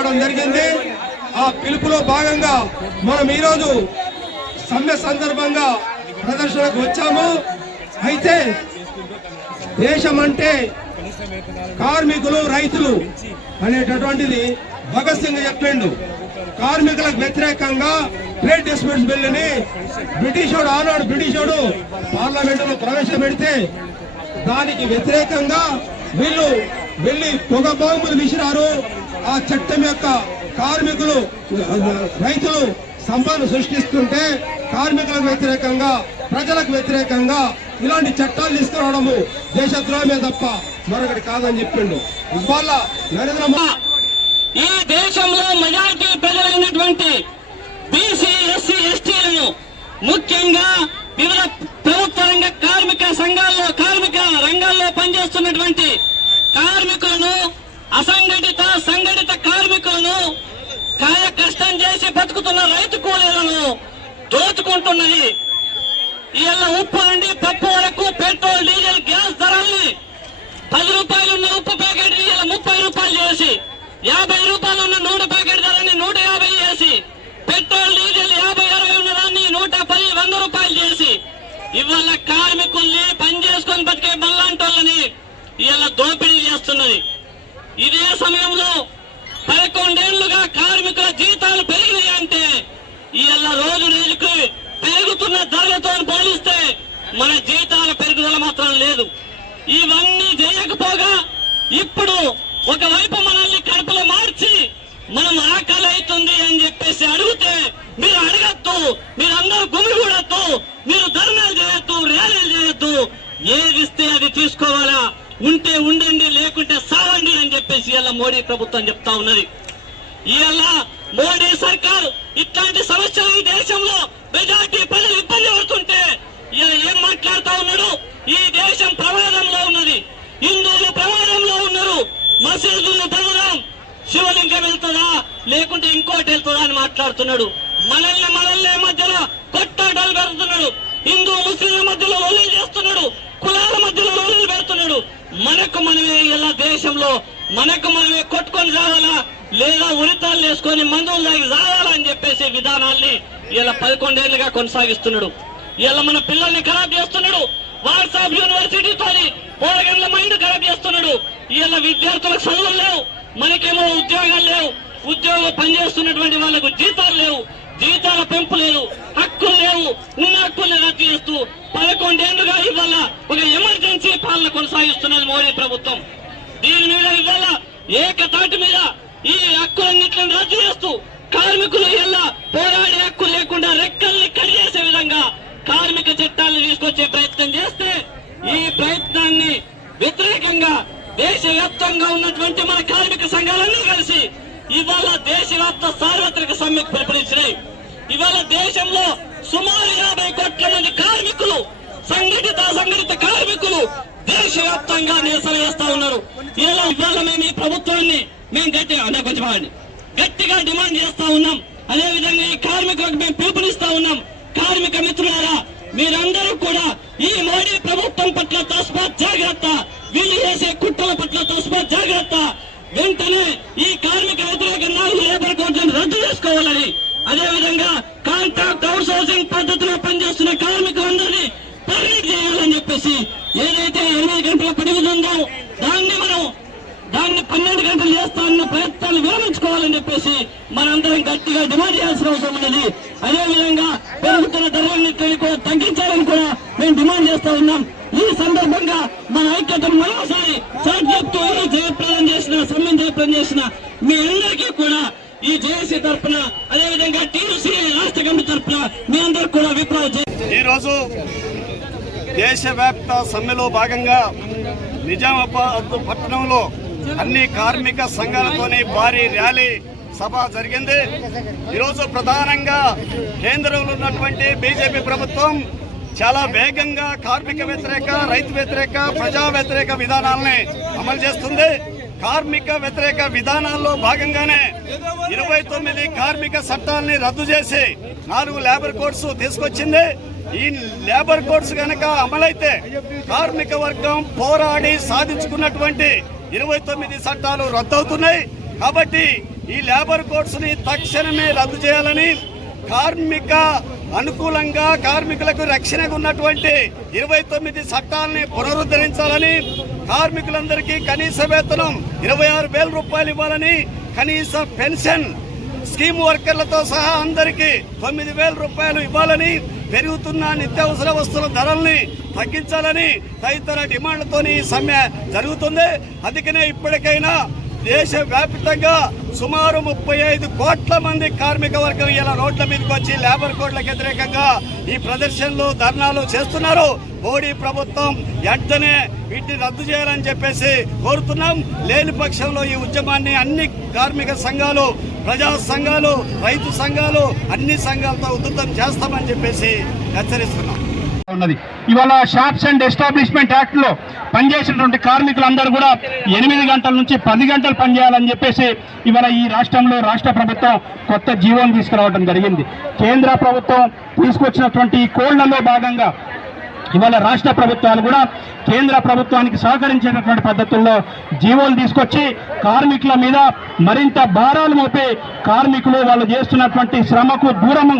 ఇవ్వడం జరిగింది. ఆ పిలుపులో భాగంగా మనం ఈరోజు సమ్మె సందర్భంగా ప్రదర్శనకు వచ్చాము. అయితే దేశం అంటే కార్మికులు రైతులు అనేటటువంటిది భగత్ సింగ్ చెప్పిండు. కార్మికులకు వ్యతిరేకంగా ట్రేడ్ డిస్ప్యూట్స్ బిల్లుని బ్రిటిషోడు పార్లమెంటులో ప్రవేశపెడితే దానికి వ్యతిరేకంగా వీళ్ళు వెళ్లి పొగ బాంబులు విసిరారు. ఆ చట్టం యొక్క కార్మికులు రైతులు సంపదను సృష్టిస్తుంటే కార్మికులకు వ్యతిరేకంగా ప్రజలకు వ్యతిరేకంగా ఇలాంటి చట్టాలు తీసుకురావడము దేశద్రోహమే తప్ప మరొకటి కాదని చెప్పిండు. ఇవాళ నరేంద్ర మోదీ ఈ దేశంలో మెజారిటీ ప్రజలైనటువంటి బీసీ ఎస్సీ ఎస్టీలను ముఖ్యంగా వివిధ ప్రభుత్వ రంగ కార్మిక రంగాల్లో పనిచేస్తున్నటువంటి కార్మికులను అసంఘటిత సంఘటిత కార్మికులను కాయ కష్టం చేసి బతుకుతున్న రైతు కూలీలను దోచుకుంటున్నది. ఇవాళ ఉప్పు నుండి పప్పు వరకు పెట్రోల్ డీజిల్ గ్యాస్ ధరల్ని 10 రూపాయలు ఉన్న ఉప్పు ప్యాకెట్ ఇవాళ 30 రూపాయలు చేసి 50 రూపాయలు ఉన్న నూనె ప్యాకెట్ ధరని 150 చేసి పెట్రోల్ డీజిల్ 50-60 ఉన్న దాన్ని 110 100 రూపాయలు చేసి ఇవాళ కార్మికుల్ని పని చేసుకొని బతికే మల్లాంటోళ్ళని ఇవాళ దోపిడీ చేస్తున్నది. ఇదే సమయంలో 11 ఏళ్లుగా కార్మికుల జీతాలు పెరిగినాయి అంటే ఇవాళ రోజు రోజుకు పెరుగుతున్న ధరలతో పోలిస్తే మన జీతాల పెరుగుదల మాత్రం లేదు. ఇవన్నీ చేయకపోగా ఇప్పుడు ఒకవైపు మనల్ని కడుపులో మార్చి మనం ఆకలి అవుతుంది అని చెప్పేసి అడిగితే మీరు అడగద్దు, మీరందరూ గుమిగూడద్దు, మీరు ధర్నాలు చేయొద్దు, ర్యాలీలు చేయొద్దు, ఏది ఇస్తే అది తీసుకోవాలా, ఉంటే ఉండండి లేకుంటే సావండి అని చెప్పేసి ఇలా మోడీ ప్రభుత్వం చెప్తా ఉన్నది. ఇలా మోడీ సర్కార్ ఇట్లాంటి సమస్యలు ఈ దేశంలో మెజార్టీ ప్రజలు ఇబ్బంది పడుతుంటే ఇలా ఏం మాట్లాడుతూ ఉన్నాడు? ఈ దేశం ప్రమాదంలో ఉన్నది, హిందువులు ప్రమాదంలో ఉన్నారు, మసీదులు తగుదాం, శివలింగం వెళ్తుందా లేకుంటే ఇంకోటి వెళ్తుందా అని మాట్లాడుతున్నాడు. మనల్ని మధ్యలో కొట్టాటలు పెడుతున్నాడు, హిందూ ముస్లింల మధ్యలో లోలీలు చేస్తున్నాడు, కులాల మధ్యలో లోలీలు పెడుతున్నాడు. మనకు మనమే ఇలా దేశంలో మనకు మనమే కొట్టుకొని సాగాలా లేదా ఉరితాలు వేసుకొని మందులు తాగి సాగాలా అని చెప్పేసి విధానాల్ని ఇలా 11 ఏళ్లుగా కొనసాగిస్తున్నాడు. ఇలా మన పిల్లల్ని ఖరాబ్ చేస్తున్నాడు. వాట్సాప్ యూనివర్సిటీతోని పోరగండ్ల మైండ్ ఖరాబ్ చేస్తున్నాడు. ఇలా విద్యార్థులకు చదువులు లేవు, మనకేమో ఉద్యోగాలు లేవు, ఉద్యోగం పనిచేస్తున్నటువంటి వాళ్ళకు జీతాలు లేవు, జీతాల పెంపు లేదు, హక్కులు లేవు, ఉన్న హక్కుల్ని రద్దు చేస్తూ 11 ఏళ్లుగా ఇవాళ ఒక ఎమర్జెన్సీ పాలన కొనసాగిస్తున్నది మోడీ ప్రభుత్వం. దీని మీద ఇవాళ ఏకతాటి మీద ఈ హక్కులన్నింటిని రద్దు చేస్తూ కార్మికులు ఇలా పోరాడే హక్కు లేకుండా రెక్కల్ని కడిగేసే విధంగా కార్మిక చట్టాలను తీసుకొచ్చే ప్రయత్నం చేస్తే ఈ ప్రయత్నాన్ని వ్యతిరేకంగా దేశవ్యాప్తంగా ఉన్నటువంటి మన కార్మిక సంఘాలన్నీ కలిసి ఇవాళ దేశవ్యాప్త సార్వత్రిక సమ్మెకు పిలుపునిచ్చినాయి. ఇవాళ దేశంలో సుమారు 50 కోట్ల మంది కార్మికులు సంఘటిత కార్మికులు దేశవ్యాప్తంగా నిరసన చేస్తా ఉన్నారు. ఇవాళ మేము ఈ ప్రభుత్వాన్ని మేము గట్టిగా డిమాండ్ చేస్తా ఉన్నాం. అదేవిధంగా ఈ కార్మికులకు మేము పిలుపునిస్తా ఉన్నాం. కార్మిక మిత్రులారా, మీరందరూ కూడా ఈ మోడీ ప్రభుత్వం పట్ల తస్మాత్ జాగ్రత్త, వీళ్ళు చేసే కుట్రల పట్ల తస్మాత్ జాగ్రత్త. వెంటనే ఈ కార్మిక వ్యతిరేక 4 లేబర్ కోడ్లను రద్దు చేసుకోవాలని, అదేవిధంగా కాంట్రాక్ట్ అవుట్ సోర్సింగ్ పద్ధతిలో పనిచేస్తున్న కార్మికులందరినీ పర్మిట్ చేయాలని చెప్పేసి ఏదైతే 8 గంటల పని ఉందో దాన్ని 12 గంటలు చేస్తామన్న ప్రయత్నాలు విరమించుకోవాలని చెప్పేసి మనందరం గట్టిగా డిమాండ్ చేయాల్సిన అవసరం ఉన్నది. అదేవిధంగా పెరుగుతున్న ధరలన్నింటినీ కూడా తగ్గించాలని కూడా మేము డిమాండ్ చేస్తా ఉన్నాం. ఈ సందర్భంగా మన ఐక్యతను మరోసారి చాటి చెప్తూ ఈ సమ్మెను జయప్రదం చేసిన మీ అందరికీ కూడా ఈ జేఏసీ తరఫున అదేవిధంగా టీయూసీ రాష్ట్ర కమిటీ తరఫున మీ అందరికి కూడా విప్లవం. ఈ రోజు దేశవ్యాప్త సమ్మెలో భాగంగా నిజామాబాద్ పట్టణంలో అన్ని కార్మిక సంఘాలతోని భారీ ర్యాలీ సభ జరిగింది. ఈరోజు ప్రధానంగా కేంద్రంలో ఉన్నటువంటి బీజేపీ ప్రభుత్వం చాలా వేగంగా కార్మిక వ్యతిరేక, రైతు వ్యతిరేక, ప్రజా వ్యతిరేక విధానాలని అమలు చేస్తుంది. కార్మిక వ్యతిరేక విధానాల్లో భాగంగానే 29 కార్మిక చట్టాలని రద్దు చేసి 4 లేబర్ కోడ్స్ తీసుకొచ్చింది. ఈ లేబర్ కోడ్స్ కనుక అమలైతే కార్మిక వర్గం పోరాడి సాధించుకున్నటువంటి 29 చట్టాలు రద్దవుతున్నాయి. కాబట్టి ఈ లేబర్ కోడ్స్ ని తక్షణమే రద్దు చేయాలని, కార్మిక అనుకూలంగా కార్మికులకు రక్షణగా ఉన్నటువంటి 29 చట్టాలని పునరుద్ధరించాలని, కార్మికులందరికీ కనీస వేతనం 26,000 రూపాయలు ఇవ్వాలని, కనీస పెన్షన్ స్కీమ్ వర్కర్లతో సహా అందరికీ 9,000 రూపాయలు ఇవ్వాలని, పెరుగుతున్న నిత్యావసర వస్తువుల ధరల్ని తగ్గించాలని తదితర డిమాండ్లతోని ఈ సమ్మె జరుగుతుంది. అందుకనే ఇప్పటికైనా దేశవ్యాప్తంగా సుమారు 35 కోట్ల మంది కార్మిక వర్గం ఇలా రోడ్ల మీదకి వచ్చి లేబర్ కోడ్లకు వ్యతిరేకంగా ఈ ప్రదర్శనలు ధర్నాలు చేస్తున్నారు. మోడీ ప్రభుత్వం వెంటనే వీటిని రద్దు చేయాలని చెప్పేసి కోరుతున్నాం. లేని పక్షంలో ఈ ఉద్యమాన్ని అన్ని కార్మిక సంఘాలు, ప్రజా సంఘాలు, రైతు సంఘాలు అన్ని సంఘాలతో ఉధృతం చేస్తామని చెప్పేసి హెచ్చరిస్తున్నాం. ఉన్నది ఇవాళ షాప్స్ అండ్ ఎస్టాబ్లిష్మెంట్ యాక్ట్ లో పనిచేసినటువంటి కార్మికులందరూ కూడా 8 గంటల నుంచి 10 గంటలు పనిచేయాలని చెప్పేసి ఇవాళ ఈ రాష్ట్రంలో రాష్ట్ర ప్రభుత్వం కొత్త జీవోను తీసుకురావడం జరిగింది. కేంద్ర ప్రభుత్వం తీసుకొచ్చినటువంటి ఈ కోళ్లలో భాగంగా ఇవాళ రాష్ట్ర ప్రభుత్వాలు కూడా కేంద్ర ప్రభుత్వానికి సహకరించేటటువంటి పద్ధతుల్లో జీవోలు తీసుకొచ్చి కార్మికుల మీద మరింత భారాలు మోపి కార్మికులు వాళ్ళు చేస్తున్నటువంటి శ్రమకు దూరం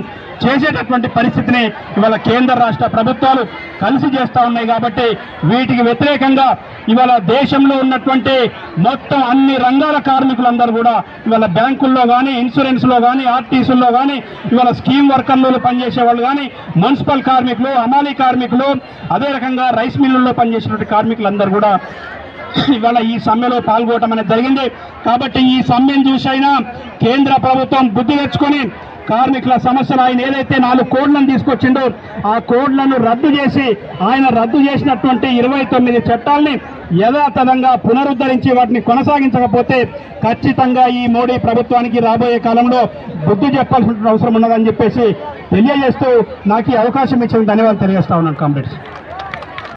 చేసేటటువంటి పరిస్థితిని ఇవాళ కేంద్ర రాష్ట్ర ప్రభుత్వాలు కలిసి చేస్తూ ఉన్నాయి. కాబట్టి వీటికి వ్యతిరేకంగా ఇవాళ దేశంలో ఉన్నటువంటి మొత్తం అన్ని రంగాల కార్మికులందరూ కూడా ఇవాళ బ్యాంకుల్లో కానీ, ఇన్సూరెన్స్లో కానీ, ఆర్టీసీల్లో కానీ, ఇవాళ స్కీమ్ వర్కర్లు పనిచేసే వాళ్ళు కానీ, మున్సిపల్ కార్మికులు, హమాలీ కార్మికులు, అదే రకంగా రైస్ మిల్లుల్లో పనిచేసినటువంటి కార్మికులందరూ కూడా ఇవాళ ఈ సమ్మెలో పాల్గొనడం అనేది జరిగింది. కాబట్టి ఈ సమ్మెను చూసైనా కేంద్ర ప్రభుత్వం బుద్ధి తెచ్చుకొని కార్మికుల సమస్యలు ఆయన ఏదైతే 4 కోడ్లను తీసుకొచ్చిండో ఆ కోడ్లను రద్దు చేసి ఆయన రద్దు చేసినటువంటి 29 చట్టాలని యథాతథంగా పునరుద్ధరించి వాటిని కొనసాగించకపోతే ఖచ్చితంగా ఈ మోడీ ప్రభుత్వానికి రాబోయే కాలంలో బుద్ధి చెప్పాల్సిన అవసరం ఉన్నదని చెప్పేసి తెలియజేస్తూ నాకు ఈ అవకాశం ఇచ్చిన ధన్యవాదాలు తెలియజేస్తా ఉన్నాను కామ్రేడ్స్.